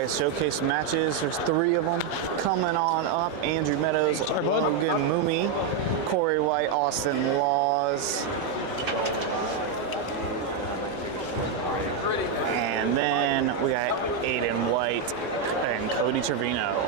guys showcase matches. There's 3 of them coming on up. Andrew Meadows, Logan Mooney, Corey White, Austin Laws. And then we got Aiden White and Cody Trevino.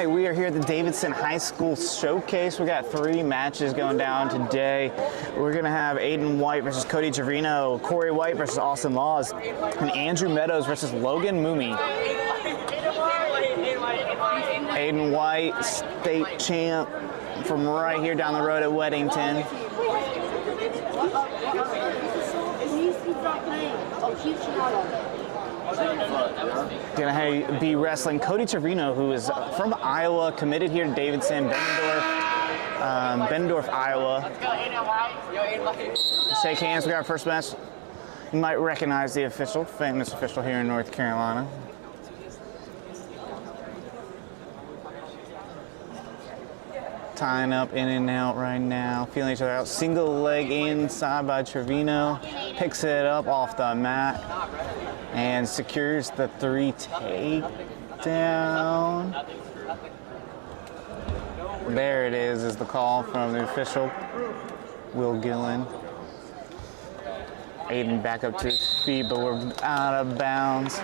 right, we are here at the Davidson High School Showcase. We got 3 matches going down today. We're gonna have Aiden White versus Cody Trevino, Corey White versus Austin Laws, and Andrew Meadows versus Logan Mooney. Aiden White, state champ from right here down the road at Weddington. Gonna be wrestling Cody Trevino, who is from Iowa, committed here to Davidson, Bettendorf, Iowa. Shake hands. We got our first match. You might recognize the official, famous official here in North Carolina. Tying up in and out right now, feeling each other out. Single leg inside by Trevino, picks it up off the mat and secures the 3 takedown. There it is the call from the official, Will Gillen. Aiden back up to his feet, but we're out of bounds.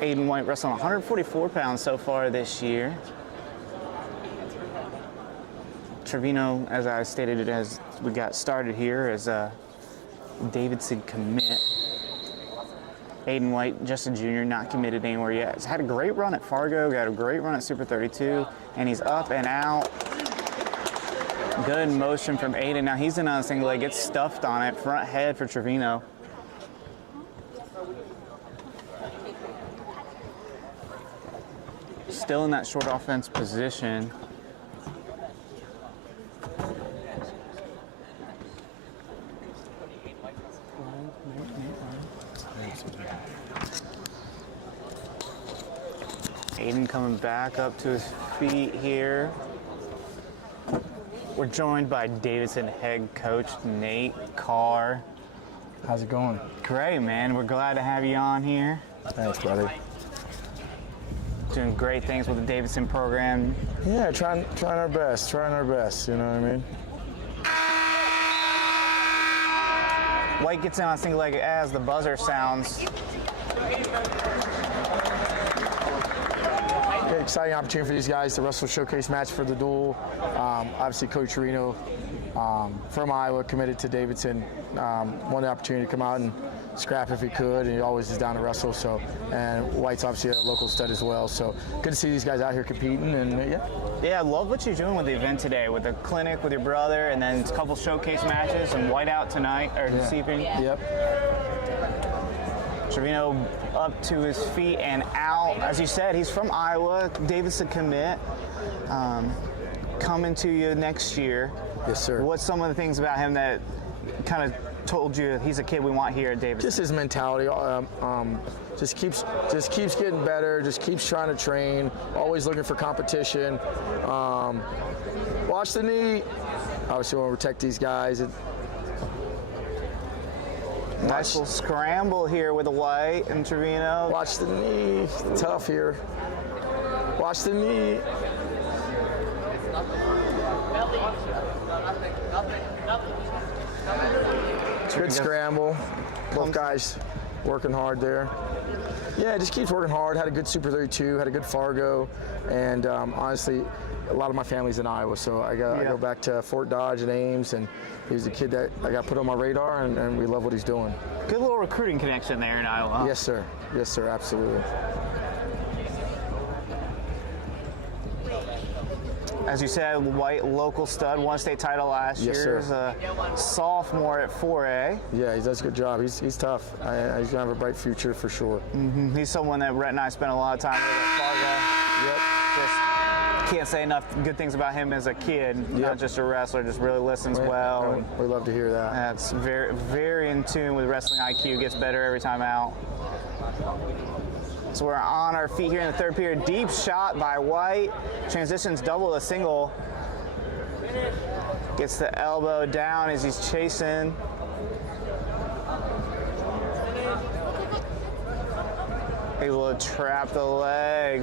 Aiden White wrestling 144 pounds so far this year. Trevino, as I stated, as we got started here, as a Davidson commit. Aiden White, just a junior, not committed anywhere yet. He's had a great run at Fargo, got a great run at Super 32, and he's up and out. Good motion from Aiden. Now he's in on a single leg, gets stuffed on it, front head for Trevino. Still in that short offense position. Aiden coming back up to his feet here. We're joined by Davidson head coach Nate Carr. How's it going? Great, man. We're glad to have you on here. Thanks, brother. Doing great things with the Davidson program. Yeah, trying our best, you know what I mean? White gets in on a single leg as the buzzer sounds. Exciting opportunity for these guys to wrestle showcase match for the duel. Obviously, Cody Trevino from Iowa, committed to Davidson. Wanted the opportunity to come out and scrap if he could, and he always is down to wrestle. So, and White's obviously a local stud as well. So, good to see these guys out here competing, and yeah. Yeah, I love what you're doing with the event today, with the clinic with your brother, and then a couple showcase matches, and White out tonight or this evening. Yep. Trevino up to his feet and out. As you said, he's from Iowa, Davidson commit, coming to you next year. Yes, sir. What's some of the things about him that kind of told you he's a kid we want here at Davidson? Just his mentality. Just keeps getting better. Just keeps trying to train. Always looking for competition. Watch the knee. Obviously, want to protect these guys. Nice little scramble here with the White and Trevino. Watch the knee. Tough here. Watch the knee. Good scramble. Both guys working hard there. Yeah, just keeps working hard. Had a good Super 32, had a good Fargo, and honestly, a lot of my family's in Iowa, so I go back to Fort Dodge and Ames, and he was a kid that I got put on my radar, and we love what he's doing. Good little recruiting connection there in Iowa. Huh? Yes, sir. Yes, sir. Absolutely. As you said, White, local stud, won state title last year. Sir. He's a sophomore at 4A. Yeah, he does a good job. He's tough. He's going to have a bright future for sure. Mm-hmm. He's someone that Rhett and I spent a lot of time with at Fargo. Just can't say enough good things about him as a kid. Not just a wrestler, just really listens well. We love to hear that. That's very, very in tune with wrestling IQ. Gets better every time out. So we're on our feet here in the third period. Deep shot by White. Transitions double to single. Gets the elbow down as he's chasing. Able to trap the leg.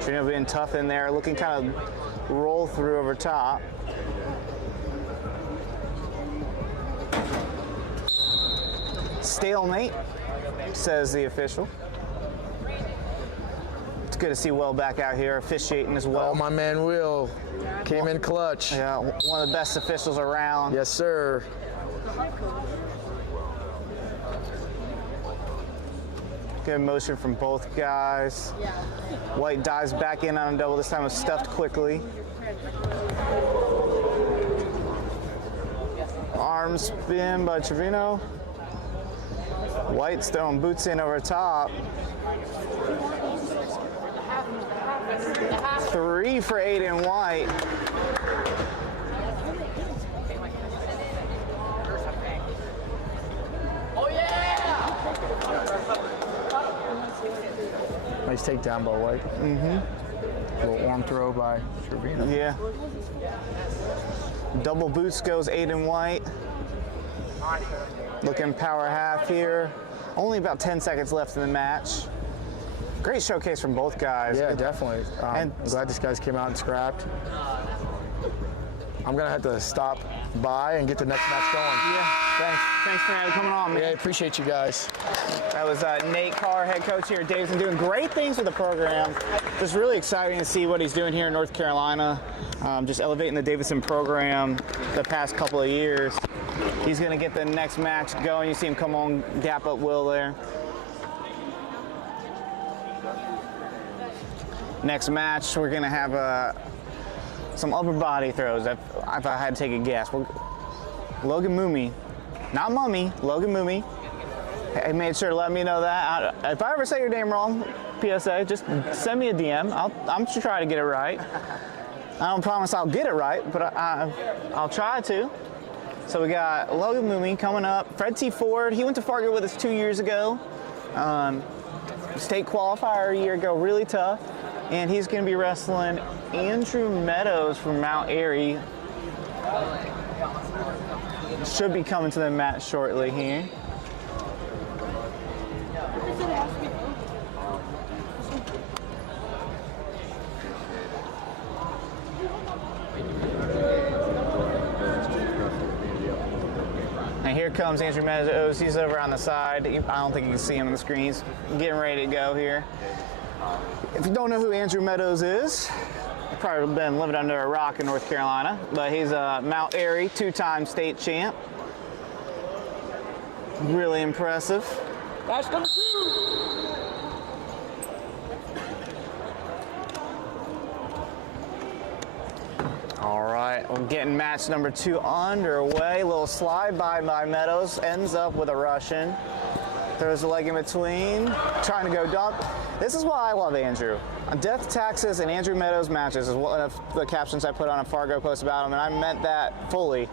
Trevino being tough in there, looking kind of roll through over top. Stalemate, says the official. It's good to see Will back out here officiating as well. Oh, my man Will came in clutch. Yeah, one of the best officials around. Yes, sir. Good motion from both guys. White dives back in on a double. This time was stuffed quickly. Arm spin by Trevino. White's throwing boots in over top. 3 for Aiden White. Nice takedown by White. Little arm throw by Trevino. Yeah. Double boots goes Aiden White. Looking power half here. Only about 10 seconds left in the match. Great showcase from both guys. Yeah, definitely. And- I'm glad these guys came out and scrapped. I'm going to have to stop by and get the next match going. Yeah, thanks for coming on, man. Yeah, appreciate you guys. That was Nate Carr, head coach here at Davidson, doing great things with the program. Just really exciting to see what he's doing here in North Carolina. Just elevating the Davidson program the past couple of years. He's going to get the next match going. You see him come on, gap up Will there. Next match, we're going to have some upper body throws. If I had to take a guess, Logan Moomey, not Mummy, Logan Moomey. He made sure to let me know that. If I ever say your name wrong, PSA, just send me a DM. I'm going to try to get it right. I don't promise I'll get it right, but I'll try to. So we got Logan Moomey coming up. Fred T. Ford, he went to Fargo with us 2 years ago. State qualifier a year ago, really tough. And he's going to be wrestling Andrew Meadows from Mount Airy. Should be coming to the match shortly here. And here comes Andrew Meadows. He's over on the side. I don't think you can see him on the screen. He's getting ready to go here. If you don't know who Andrew Meadows is, you've probably been living under a rock in North Carolina, but he's a Mount Airy two-time state champ. Really impressive. That's number 2. All right, we're getting match number 2 underway. Little slide by Meadows, ends up with a Russian. Throws the leg in between, trying to go dump. This is why I love Andrew. Death, taxes, and Andrew Meadows matches is one of the captions I put on a Fargo post about him, and I meant that fully.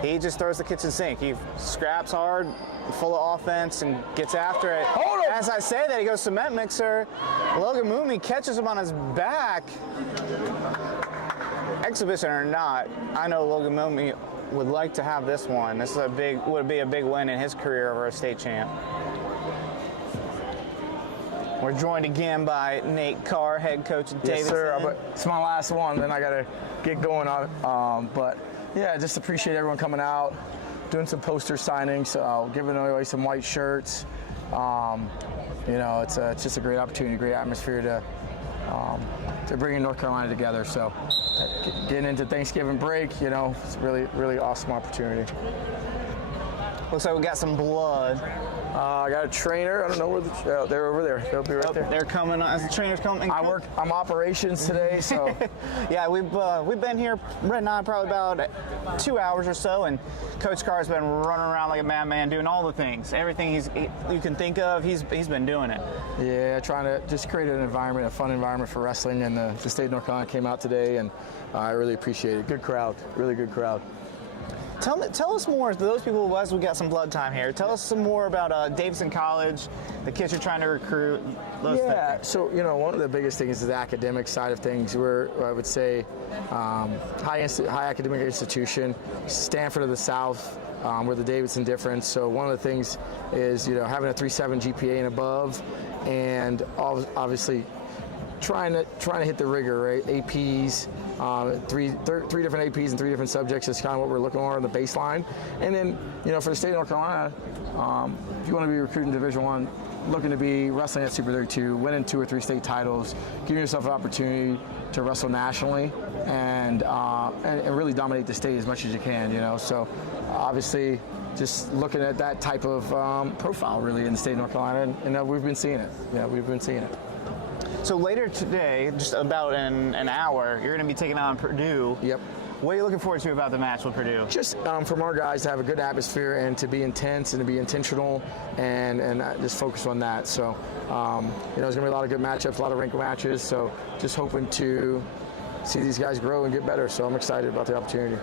He just throws the kitchen sink. He scraps hard, full of offense, and gets after it. As I say that, he goes cement mixer. Logan Moomey catches him on his back. Exhibition or not, I know Logan Moomey would like to have this one. This is would be a big win in his career over a state champ. We're joined again by Nate Carr, head coach at Davidson. Yes, sir. But it's my last one, then I got to get going on it. But yeah, just appreciate everyone coming out, doing some poster signings, giving away some white shirts. You know, it's just a great opportunity, great atmosphere to bring in North Carolina together. So getting into Thanksgiving break, you know, it's really, really awesome opportunity. Looks like we got some blood. I got a trainer. I don't know where they're over there. They'll be right there. They're coming as the trainers come. I'm operations today, so. Yeah, we've been here, Brett and I, probably about 2 hours or so, and Coach Carr's been running around like a madman, doing all the things, everything you can think of. He's been doing it. Yeah, trying to just create an environment, a fun environment for wrestling, and the state of North Carolina came out today, and I really appreciate it. Good crowd, really good crowd. Tell us more, to those people, as we got some blood time here, tell us some more about Davidson College, the kids you're trying to recruit. Yeah, so, you know, one of the biggest things is the academic side of things. We're, I would say, high academic institution, Stanford of the South, we're the Davidson difference. So one of the things is, you know, having a 3.7 GPA and above, and obviously trying to hit the rigor, right? APs, three different APs and 3 different subjects is kind of what we're looking for on the baseline. And then, for the state of North Carolina, if you want to be recruiting Division I, looking to be wrestling at Super 32, winning 2 or 3 state titles, giving yourself an opportunity to wrestle nationally and really dominate the state as much as you can, So obviously, just looking at that type of profile really in the state of North Carolina, and we've been seeing it. Yeah, we've been seeing it. So later today, just about in an hour, you're going to be taking on Purdue. Yep. What are you looking forward to about the match with Purdue? Just from our guys to have a good atmosphere and to be intense and to be intentional and just focus on that. So, there's going to be a lot of good matchups, a lot of ranked matches. So just hoping to see these guys grow and get better. So I'm excited about the opportunity.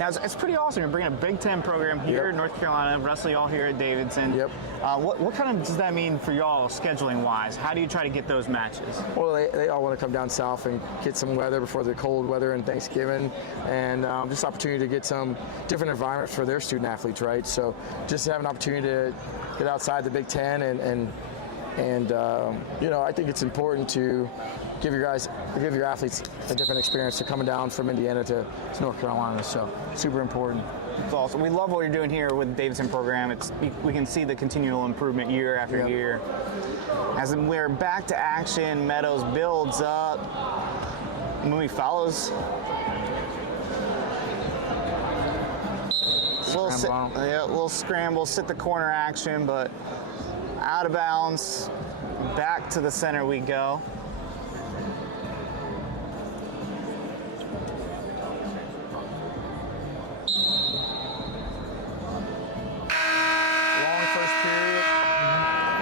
Now, it's pretty awesome. You're bringing a Big Ten program here in North Carolina, wrestling all here at Davidson. Yep. What kind of does that mean for y'all scheduling-wise? How do you try to get those matches? Well, they all want to come down south and get some weather before the cold weather and Thanksgiving, and just opportunity to get some different environments for their student athletes, right? So just to have an opportunity to get outside the Big Ten and I think it's important to give your athletes a different experience to coming down from Indiana to North Carolina. So super important. It's awesome. We love what you're doing here with the Davidson program. We can see the continual improvement year after year. As we're back to action, Meadows builds up. Mooney follows. Little scramble, sit the corner action, but out of bounds. Back to the center we go.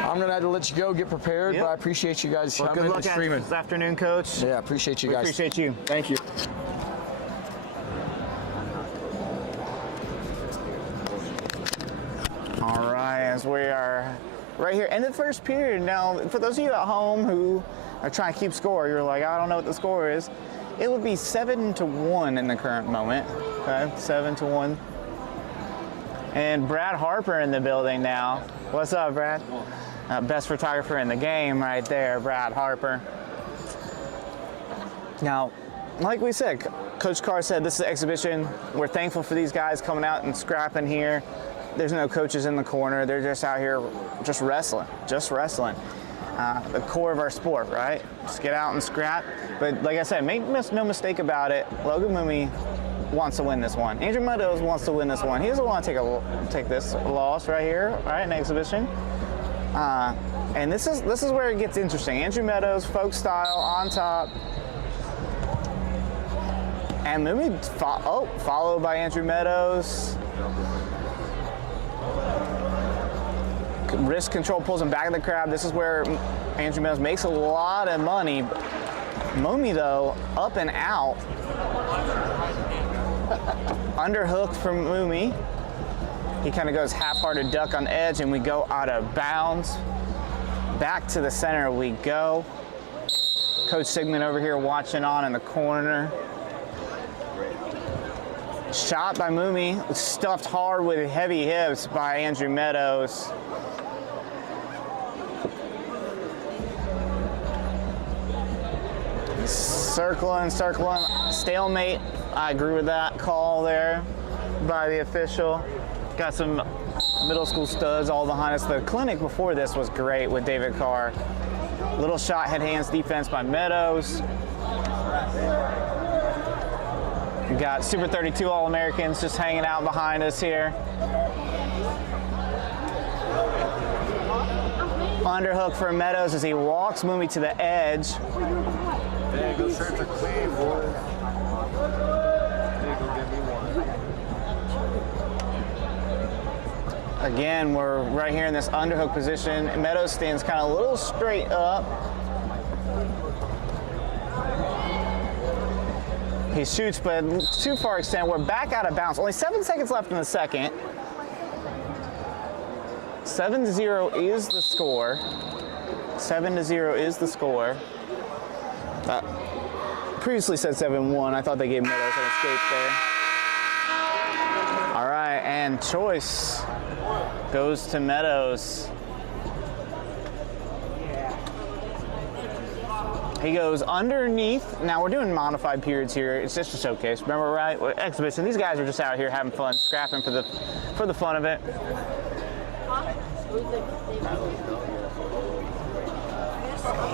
I'm going to have to let you go, get prepared, but I appreciate you guys coming and streaming. This afternoon, Coach. Yeah, appreciate you guys. Appreciate you. Thank you. All right, as we are right here, end of the first period. Now, for those of you at home who are trying to keep score, you're like, I don't know what the score is. It would be 7-1 in the current moment. Okay, 7-1. And Brad Harper in the building now. What's up, Brad? Best photographer in the game right there, Brad Harper. Now, like we said, Coach Carr said this is an exhibition. We're thankful for these guys coming out and scrapping here. There's no coaches in the corner. They're just out here just wrestling. The core of our sport, right? Just get out and scrap. But like I said, make no mistake about it, Logan Mooney wants to win this one. Andrew Meadows wants to win this one. He doesn't want to take this loss right here, right, in the exhibition. And this is where it gets interesting. Andrew Meadows, folk style, on top. And Mooney followed by Andrew Meadows. Wrist control pulls him back in the crowd. This is where Andrew Meadows makes a lot of money. Mooney, though, up and out. Underhook from Mooney. He kind of goes half-hearted duck on edge, and we go out of bounds. Back to the center we go. Coach Sigmund over here watching on in the corner. Shot by Mooney, stuffed hard with heavy hips by Andrew Meadows. Circling, stalemate. I agree with that call there by the official. Got some middle school studs all behind us. The clinic before this was great with David Carr. Little shot, head hands defense by Meadows. We got Super 32 All-Americans just hanging out behind us here. Underhook for Meadows as he walks Mooney to the edge. Hey, go search a clean, boy. Hey, go get me one. Again, we're right here in this underhook position. Meadows stands kind of a little straight up. He shoots, but too far extent. We're back out of bounds. Only 7 seconds left in the second. 7-0 is the score. 7-0 is the score. Previously said 7-1. I thought they gave Meadows an escape there. All right, and choice goes to Meadows. He goes underneath. Now we're doing modified periods here. It's just a showcase. Remember, right? Exhibition. These guys are just out here having fun, scrapping for the fun of it.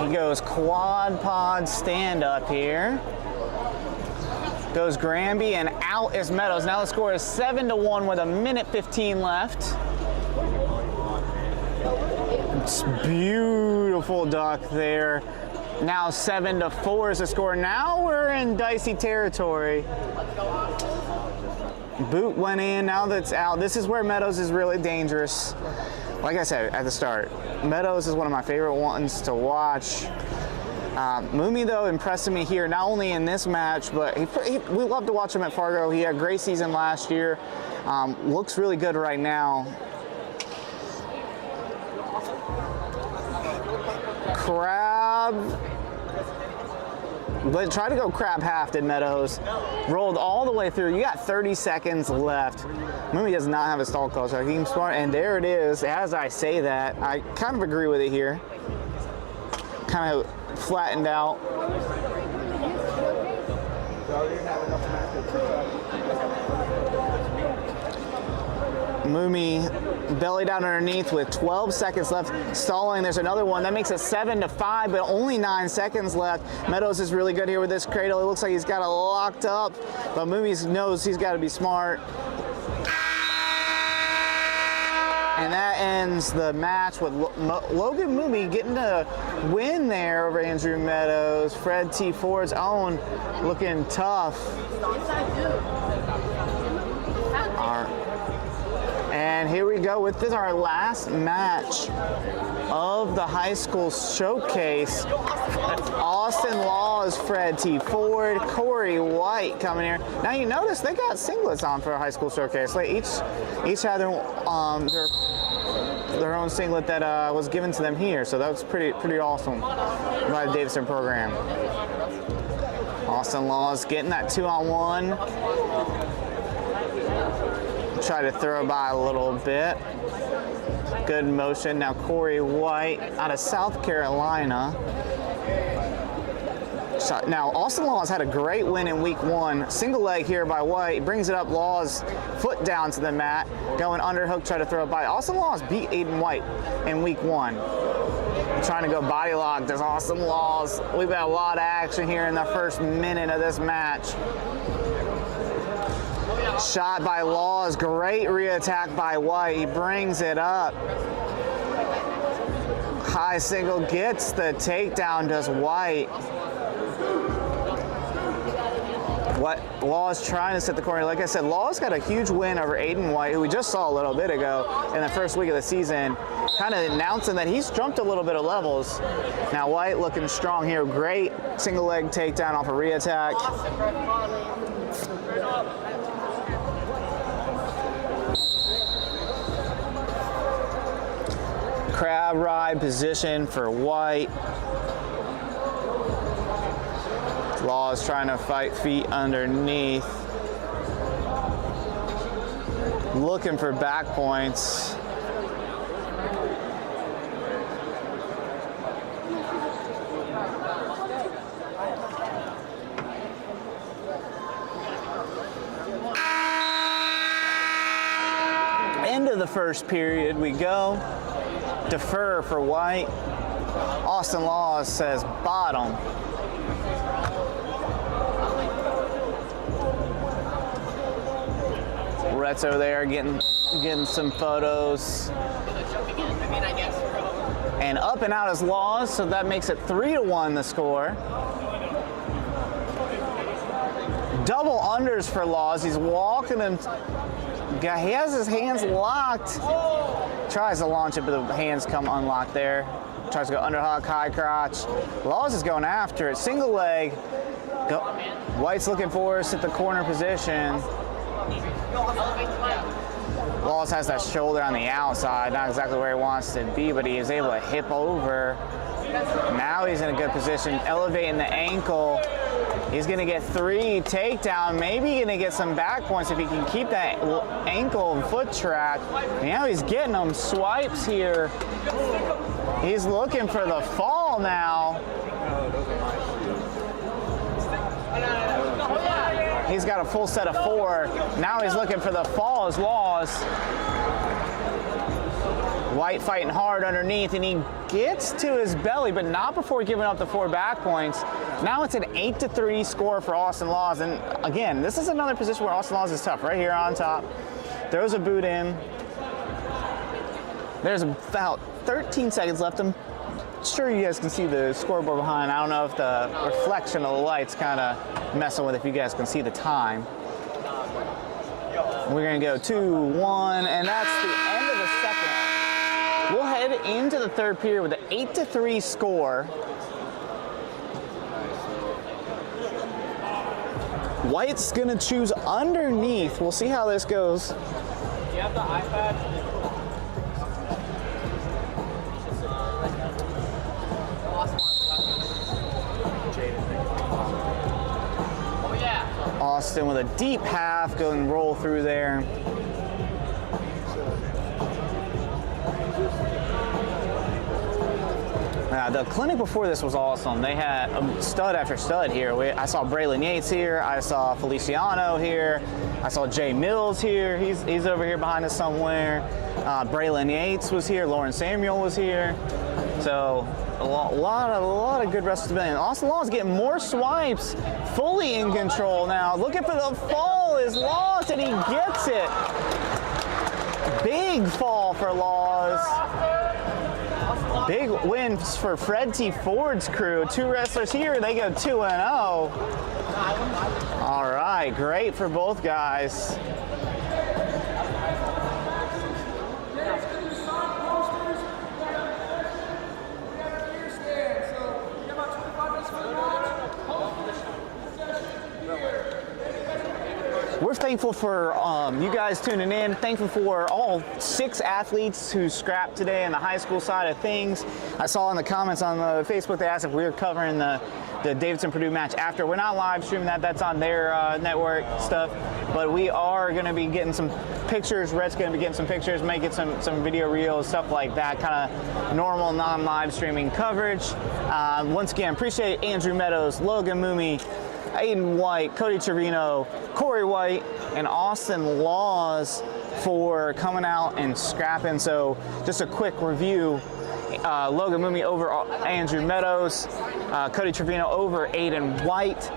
He goes quad pod stand up here. Goes Granby, and out is Meadows. Now the score is 7-1 with 1:15 left. It's beautiful duck there. Now 7-4 is the score. Now we're in dicey territory. Boot went in, now that's out. This is where Meadows is really dangerous. Like I said at the start, Meadows is one of my favorite ones to watch. Mumi, though, impressing me here, not only in this match, but we love to watch him at Fargo. He had a great season last year. Looks really good right now. Crab, but try to go crab half, did Meadows. Rolled all the way through. You got 30 seconds left. Mumi does not have a stall call, so he's smart. And there it is. As I say that, I kind of agree with it here. Kind of flattened out. Mumi belly down underneath with 12 seconds left, stalling. There's another one. That makes it 7-5, but only 9 seconds left. Meadows is really good here with this cradle. It looks like he's got it locked up, but Mumi knows he's got to be smart. And that ends the match with Logan Mumi getting to win there over Andrew Meadows. Fred T. Ford's own looking tough. And here we go with this, our last match of the high school showcase. Austin Laws, Fred T. Ford, Corey White coming here. Now you notice they got singlets on for a high school showcase. Like each had their own singlet that was given to them here. So that was pretty awesome by the Davidson program. Austin Laws getting that 2-on-1. Try to throw by a little bit. Good motion. Now Corey White out of South Carolina. Now Austin Laws had a great win in week 1. Single leg here by White. He brings it up. Laws foot down to the mat. Going underhook, try to throw it by. Austin Laws beat Aiden White in week 1. Trying to go body lock. There's Austin Laws. We've got a lot of action here in the first minute of this match. Shot by Laws, great re-attack by White. He brings it up. High single gets the takedown, does White. What Laws trying to set the corner. Like I said, Laws got a huge win over Aiden White, who we just saw a little bit ago in the first week of the season, kind of announcing that he's jumped a little bit of levels. Now White looking strong here. Great single leg takedown off a re-attack. Crab ride position for White. Laws trying to fight feet underneath. Looking for back points. End of the first period we go. Defer for White. Austin Laws says bottom. Rhett's over there getting some photos. And up and out is Laws, so that makes it 3-1 the score. Double unders for Laws. He's walking and he has his hands locked. Tries to launch it, but the hands come unlocked there. Tries to go underhook, high crotch. Laws is going after it. Single leg. White's looking for us at the corner position. Laws has that shoulder on the outside, not exactly where he wants to be, but he is able to hip over. Now he's in a good position, elevating the ankle. He's going to get 3 takedown, maybe going to get some back points if he can keep that ankle and foot track. Now he's getting them swipes here. He's looking for the fall now. He's got a full set of 4. Now he's looking for the fall as Laws. White fighting hard underneath, and he gets to his belly, but not before giving up the 4 back points. Now it's an 8-3 score for Austin Laws. And again, this is another position where Austin Laws is tough. Right here on top. Throws a boot in. There's about 13 seconds left. I'm sure you guys can see the scoreboard behind. I don't know if the reflection of the light's kind of messing with if you guys can see the time. We're going to go 2-1, and that's the end of the second. We'll head into the third period with an 8-3 score. White's going to choose underneath. We'll see how this goes. Do you have the iPad? Austin with a deep half, go and roll through there. The clinic before this was awesome. They had stud after stud here. I saw Braylon Yates here. I saw Feliciano here. I saw Jay Mills here. He's over here behind us somewhere. Braylon Yates was here. Lauren Samuel was here. So a lot of good wrestlers. And Austin Laws getting more swipes, fully in control now. Looking for the fall is Laws, and he gets it. Big fall for Laws. Big wins for Fred T. Ford's crew. 2 wrestlers here, they go 2-0. All right, great for both guys. We're thankful for you guys tuning in. Thankful for all 6 athletes who scrapped today on the high school side of things. I saw in the comments on the Facebook, they asked if we were covering the Davidson-Purdue match after. We're not live streaming that. That's on their network stuff. But we are going to be getting some pictures. Rhett's going to be getting some pictures, making some video reels, stuff like that. Kind of normal, non-live streaming coverage. Once again, appreciate Andrew Meadows, Logan Mooney, Aiden White, Cody Trevino, Corey White, and Austin Laws for coming out and scrapping. So just a quick review. Logan Mooney over Andrew Meadows, Cody Trevino over Aiden White,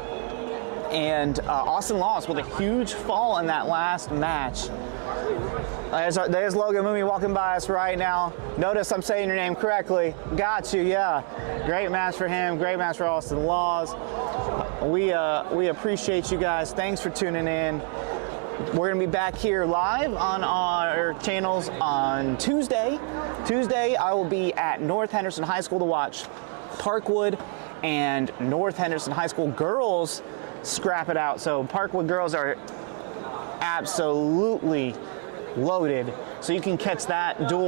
and Austin Laws with a huge fall in that last match. There's Logan Mooney walking by us right now. Notice I'm saying your name correctly. Got you, yeah. Great match for him. Great match for Austin Laws. We appreciate you guys. Thanks for tuning in. We're going to be back here live on our channels on Tuesday. Tuesday, I will be at North Henderson High School to watch Parkwood and North Henderson High School girls scrap it out. So Parkwood girls are absolutely loaded. So you can catch that duel.